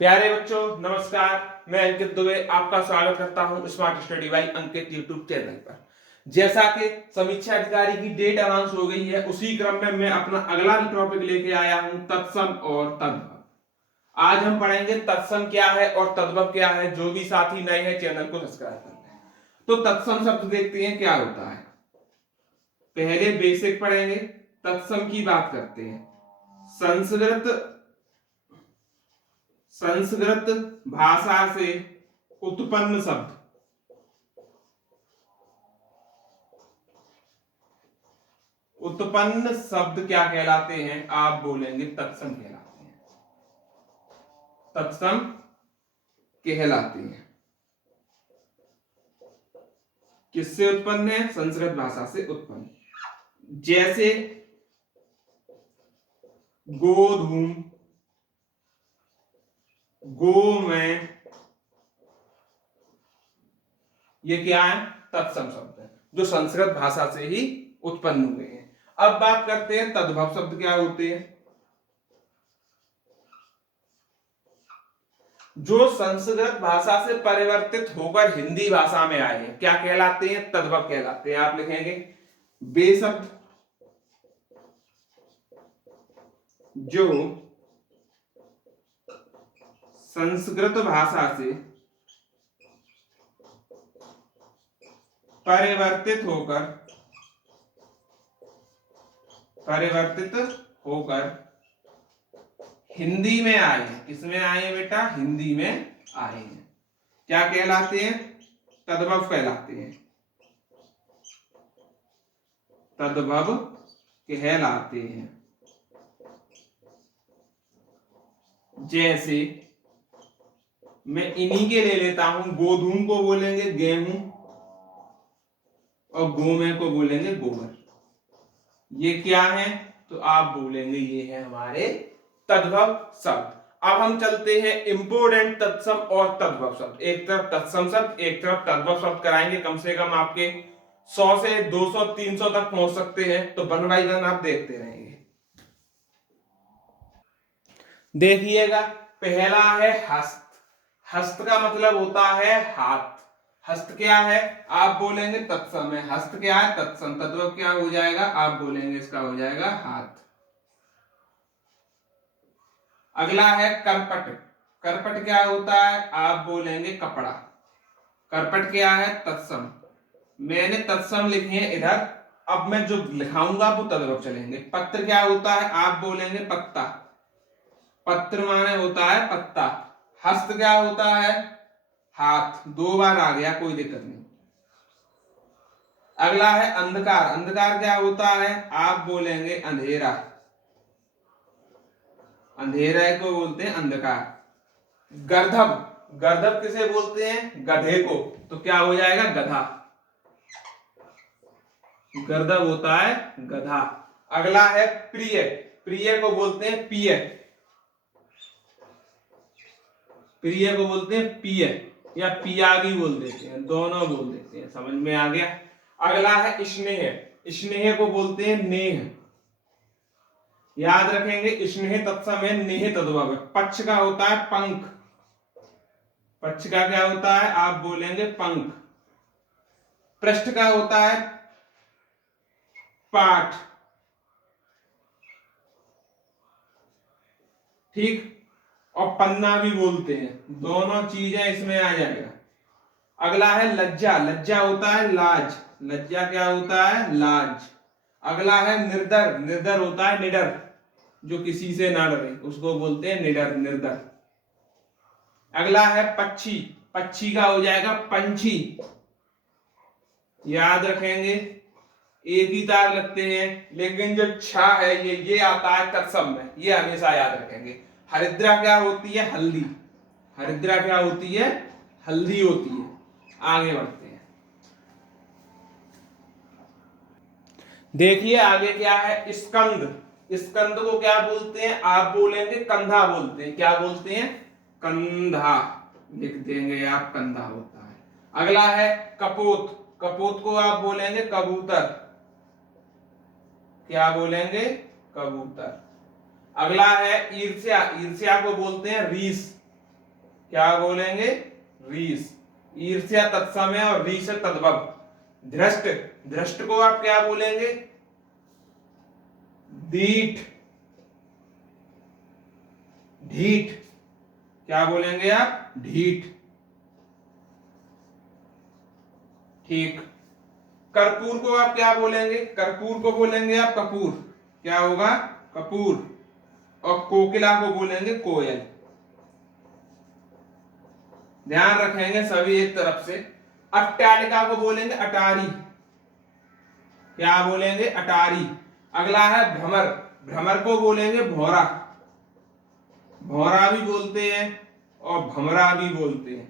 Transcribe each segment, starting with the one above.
प्यारे बच्चों नमस्कार। मैं अंकित दुबे आपका स्वागत करता हूं स्मार्ट स्टडी बाय अंकित यूट्यूब चैनल पर। जैसा कि समीक्षा अधिकारी की डेट अनाउंस हो गई है, उसी क्रम में मैं अपना अगला टॉपिक लेके आया हूं, तत्सम और तद्भव। आज हम पढ़ेंगे तत्सम क्या है और तद्भव क्या है। जो भी साथी नए हैं चैनल को सब्सक्राइब कर लें। तो तत्सम शब्द देखते हैं क्या होता है। पहले बेसिक पढ़ेंगे, तत्सम की बात करते हैं। संस्कृत भाषा से उत्पन्न शब्द, उत्पन्न शब्द क्या कहलाते हैं? आप बोलेंगे तत्सम कहलाते हैं। तत्सम कहलाते हैं। किससे उत्पन्न है? संस्कृत भाषा से उत्पन्न। जैसे गोधूम, गोमय, ये क्या है? तत्सम शब्द है जो संस्कृत भाषा से ही उत्पन्न हुए हैं। अब बात करते हैं तद्भव शब्द क्या होते हैं। जो संस्कृत भाषा से परिवर्तित होकर हिंदी भाषा में आए हैं क्या कहलाते हैं? तद्भव कहलाते हैं। आप लिखेंगे वे शब्द जो संस्कृत भाषा से परिवर्तित होकर हिंदी में आए हैं। किसमें आए हैं बेटा? हिंदी में आए हैं। क्या कहलाते हैं? तद्भव कहलाते हैं। तद्भव कहलाते हैं। जैसे मैं इन्हीं के ले लेता हूं। गोधूम को बोलेंगे गेहूं और गोमय को बोलेंगे गोबर। ये क्या है? तो आप बोलेंगे ये है हमारे तद्भव शब्द। अब हम चलते हैं इंपोर्टेंट तत्सम और तद्भव शब्द। एक तरफ तत्सम शब्द, एक तरफ तद्भव शब्द कराएंगे। कम से कम आपके 100 से 200 300 तक पहुंच सकते हैं। तो वन बाई वन आप देखते रहेंगे। देखिएगा, पहला है हस्त। हस्त का मतलब होता है हाथ। हस्त क्या है? आप बोलेंगे तत्सम है। हस्त क्या है? तत्सम। तद्भव क्या हो जाएगा? आप बोलेंगे इसका हो जाएगा हाथ। अगला है करपट। करपट क्या होता है? आप बोलेंगे कपड़ा। करपट क्या है? तत्सम। मैंने तत्सम लिखे हैं इधर। अब मैं जो लिखाऊंगा वो तद्भव चलेंगे। पत्र क्या होता है? आप बोलेंगे पत्ता। पत्र माने होता है पत्ता। हस्त क्या होता है? हाथ। 2 बार आ गया, कोई दिक्कत नहीं। अगला है अंधकार। अंधकार क्या होता है? आप बोलेंगे अंधेरा। अंधेरा को बोलते हैं अंधकार। गर्दभ। गर्दभ किसे बोलते हैं? गधे को। तो क्या हो जाएगा? गधा। गर्दभ होता है गधा। अगला है प्रिय। प्रिय को बोलते हैं पिय। प्रिय को बोलते हैं पिय या पिया भी बोल देते हैं, दोनों बोल देते हैं। समझ में आ गया? अगला है स्नेह। स्नेह को बोलते हैं नेह। याद रखेंगे स्नेह तत्सम है, नेह तद्भव है। पक्ष का होता है पंख। पक्ष का क्या होता है? आप बोलेंगे पंख। पृष्ठ का होता है पाठ। ठीक। और पन्ना भी बोलते हैं, दोनों चीजें इसमें आ जाएगा। अगला है लज्जा। लज्जा होता है लाज। लज्जा क्या होता है? लाज। अगला है निर्दर। निर्दर होता है निडर, जो किसी से ना डरे, उसको बोलते हैं निडर, निर्दर। अगला है पक्षी। पक्षी का हो जाएगा पंछी। याद रखेंगे, एक ही तार लगते हैं, लेकिन जो छा है ये आता है तत्सम में, ये हमेशा याद रखेंगे। हरिद्रा क्या होती है? हल्दी। हरिद्रा क्या होती है? हल्दी होती है। आगे बढ़ते हैं। देखिए आगे क्या है? स्कंद। स्कंद को क्या बोलते हैं? आप बोलेंगे कंधा बोलते हैं। क्या बोलते हैं? कंधा। लिख देंगे आप, कंधा होता है। अगला है कपोत। कपोत को आप बोलेंगे कबूतर। क्या बोलेंगे? कबूतर। अगला है ईर्ष्या। ईर्ष्या को बोलते हैं रीस। क्या बोलेंगे? रीस। ईर्ष्या तत्सम है और रीस तद्भव। धृष्ट, धृष्ट को आप क्या बोलेंगे? दीठ। ढीठ, क्या बोलेंगे आप? ढीठ। ठीक। कर्पूर को आप क्या बोलेंगे? कर्पूर को बोलेंगे आप कपूर। क्या होगा? कपूर। और कोकिला को बोलेंगे कोयल। ध्यान रखेंगे सभी एक तरफ से। अट्टालिका को बोलेंगे अटारी। क्या बोलेंगे? अटारी। अगला है भ्रमर। भ्रमर को बोलेंगे भौरा। भौरा भी बोलते हैं और भमरा भी बोलते हैं,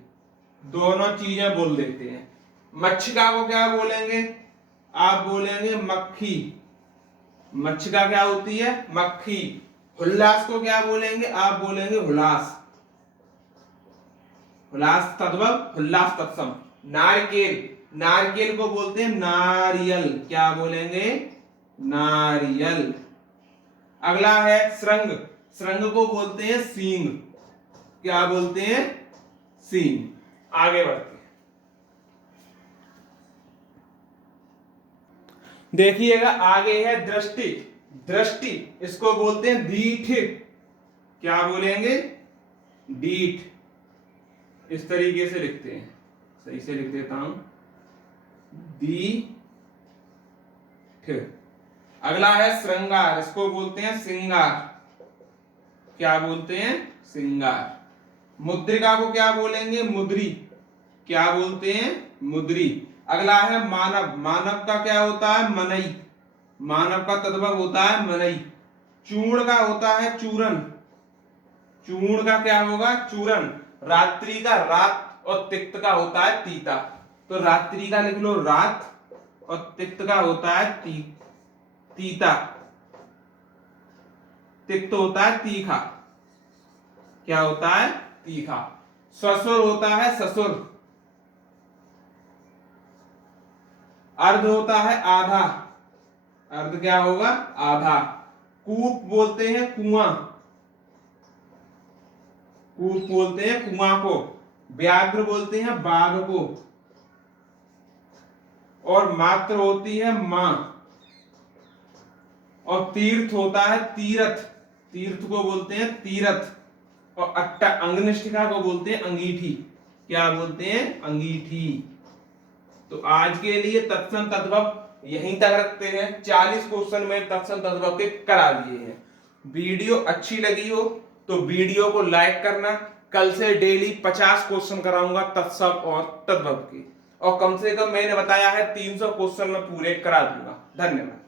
दोनों चीजें बोल देते हैं। मच्छिका को क्या बोलेंगे? आप बोलेंगे मक्खी। मच्छिका क्या होती है? मक्खी। हुल्लास को क्या बोलेंगे? आप बोलेंगे हुलास। हुलास तद्भव, हुल्लास तत्सम। नारकेल, नारकेल को बोलते हैं नारियल। क्या बोलेंगे? नारियल। अगला है श्रृंग। श्रृंग को बोलते हैं सींग। क्या बोलते हैं? सींग। आगे बढ़ते हैं। देखिएगा आगे है दृष्टि। दृष्टि, इसको बोलते हैं दीठ। क्या बोलेंगे? दीठ। इस तरीके से लिखते हैं, सही से लिख देता हूं, दीठ। अगला है श्रृंगार, इसको बोलते हैं सिंगार। क्या बोलते हैं? सिंगार। मुद्रिका को क्या बोलेंगे? मुद्री। क्या बोलते हैं? मुद्री। अगला है मानव। मानव का क्या होता है? मनई। मानव का तद्भव होता है मनई। चूर्ण का होता है चूरन। चूर्ण का क्या होगा? चूरन। रात्रि का रात और तिक्त का होता है तीता। तो रात्रि का लिख लो रात और तिक्त का होता है तीता। तिक्त होता है तीखा। क्या होता है? तीखा। ससुर होता है ससुर। अर्ध होता है आधा। अर्ध क्या होगा? आधा। कूप बोलते हैं कुआं। कूप बोलते हैं कुआं को। व्याघ्र बोलते हैं बाघ को। और मात्र होती है मां। और तीर्थ होता है तीरथ। तीर्थ को बोलते हैं तीरथ। और अट्टा अंगनिष्ठिका को बोलते हैं अंगीठी। क्या बोलते हैं? अंगीठी। तो आज के लिए तत्सम तद्भव यहीं तक रखते हैं। 40 क्वेश्चन में तत्सम तद्भव के करा दिए हैं। वीडियो अच्छी लगी हो तो वीडियो को लाइक करना। कल से डेली 50 क्वेश्चन कराऊंगा तत्सम और तद्भव के, और कम से कम मैंने बताया है 300 क्वेश्चन में पूरे करा दूंगा। धन्यवाद।